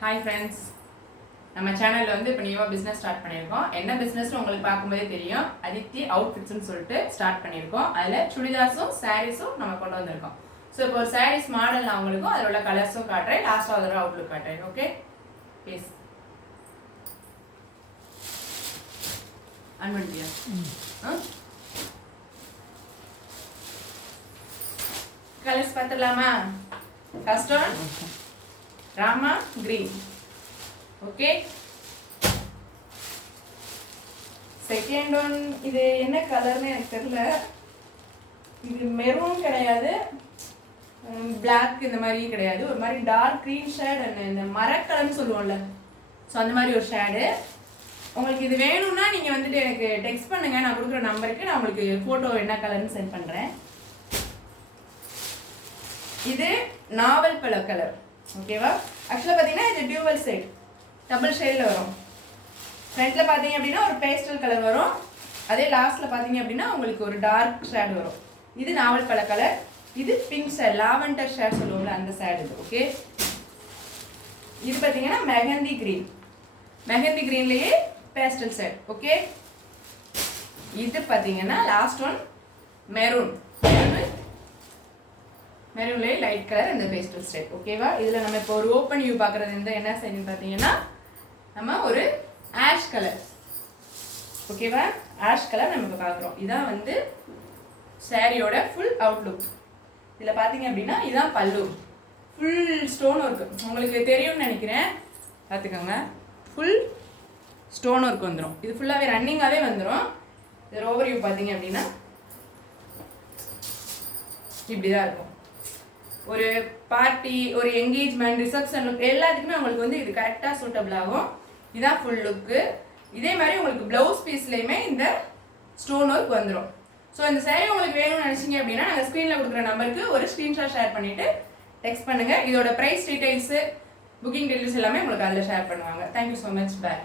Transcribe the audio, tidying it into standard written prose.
Hi friends, நம்ம சேனலில் வந்து இப்போ நியூவாக பிஸ்னஸ் ஸ்டார்ட் பண்ணியிருக்கோம். என்ன பிஸ்னஸ்னு உங்களுக்கு பார்க்கும்போதே தெரியும். அதித்தி அவுட்ஃபிட்ஸ்னு சொல்லிட்டு ஸ்டார்ட் பண்ணியிருக்கோம். அதில் சுடிதார்ஸும் சாரீஸும் நம்ம கொண்டு வந்திருக்கோம். ஸோ இப்போ ஒரு சாரீஸ் மாடல் நான் உங்களுக்கும் அதில் உள்ள கலர்ஸும் காட்டுறேன். லாஸ்ட்டாக அதோட அவுட்லுக் காட்டுறேன். ஓகே, ப்ளீஸ் ஆன் பண்ணிட்டியா? கலர்ஸ் பார்த்துடலாமா? First one Rama green. Okay, second one இது என்ன கலர்னு எனக்கு தெரியல. இது மெரூன் கிடையாது, பிளாக் இந்த மாதிரி கிடையாது, ஒரு மாதிரி டார்க் க்ரீன் ஷேட். இந்த மரக்கலர்னு சொல்லுவோம்ல, ஸோ அந்த மாதிரி ஒரு ஷேடு. உங்களுக்கு இது வேணும்னா நீங்கள் வந்துட்டு எனக்கு டெக்ஸ்ட் பண்ணுங்கள். நான் கொடுக்குற நம்பருக்கு நான் உங்களுக்கு ஃபோட்டோ என்ன கலர்னு சென்ட் பண்ணுறேன். இது நாவல் பழ கலர். ஓகேவா? ஆக்சுவலாக பார்த்தீங்கன்னா இது டியூவல் ஷேட், டபுள் ஷேடில் வரும். ஃப்ரண்ட்டில் பார்த்தீங்க அப்படின்னா ஒரு பேஸ்டல் கலர் வரும், அதே லாஸ்ட்டில் பார்த்தீங்க அப்படின்னா உங்களுக்கு ஒரு டார்க் ஷேட் வரும். இது நாவல் பழ கலர், இது பிங்க் ஷேட், லாவெண்டர் ஷேட் சொல்லுவோம்ல அந்த ஷேட் இது. ஓகே, இது பார்த்தீங்கன்னா மெஹந்தி கிரீன், மெஹந்தி கிரீன்லேயே பேஸ்டல் ஷேட். ஓகே, இது பார்த்தீங்கன்னா லாஸ்ட் ஒன் மெரூன், மெரூன்லேயே லைட் கலர் இந்த பேஸ்டல் ஷேட். ஓகேவா? இதில் நம்ம இப்போ ஒரு ஓப்பன் வியூ பார்க்குறது இந்த என்ன சைடுன்னு பார்த்தீங்கன்னா நம்ம ஒரு ஆஷ் கலர். ஓகேவா? ஆஷ் கலர் நம்ம இப்போ பார்க்குறோம். இதான் வந்து சாரியோட ஃபுல் அவுட்லுக். இதில் பார்த்தீங்க அப்படின்னா இதுதான் பல்லு, ஃபுல் ஸ்டோன் ஒர்க்கு. உங்களுக்கு தெரியும்னு நினைக்கிறேன், பார்த்துக்கோங்க. ஃபுல் ஸ்டோன் ஒர்க் வந்துடும். இது ஃபுல்லாகவே ரன்னிங்காகவே வந்துடும். இது ஓவர் வியூ பார்த்தீங்க அப்படின்னா இப்படி தான் இருக்கும். ஒரு பார்ட்டி, ஒரு என்கேஜ்மெண்ட், ரிசப்ஷன் எல்லாத்துக்குமே உங்களுக்கு வந்து இது கரெக்டாக சூட்டபிள் ஆகும். இதுதான் ஃபுல் லுக்கு. இதே மாதிரி உங்களுக்கு ப்ளவுஸ் பீஸ்லேயுமே இந்த ஸ்டோன் ஒர்க் வந்துடும். ஸோ இந்த சேரீ உங்களுக்கு வேணும்னு நினச்சிங்க அப்படின்னா நாங்கள் ஸ்க்ரீனில் கொடுக்குற நம்பருக்கு ஒரு ஸ்க்ரீன்ஷாட் ஷேர் பண்ணிவிட்டு டெக்ஸ்ட் பண்ணுங்கள். இதோட ப்ரைஸ் டீட்டெயில்ஸு, புக்கிங் டீட்டெயில்ஸ் எல்லாமே உங்களுக்கு அதில் ஷேர் பண்ணுவாங்க. Thank you so much. பாய்.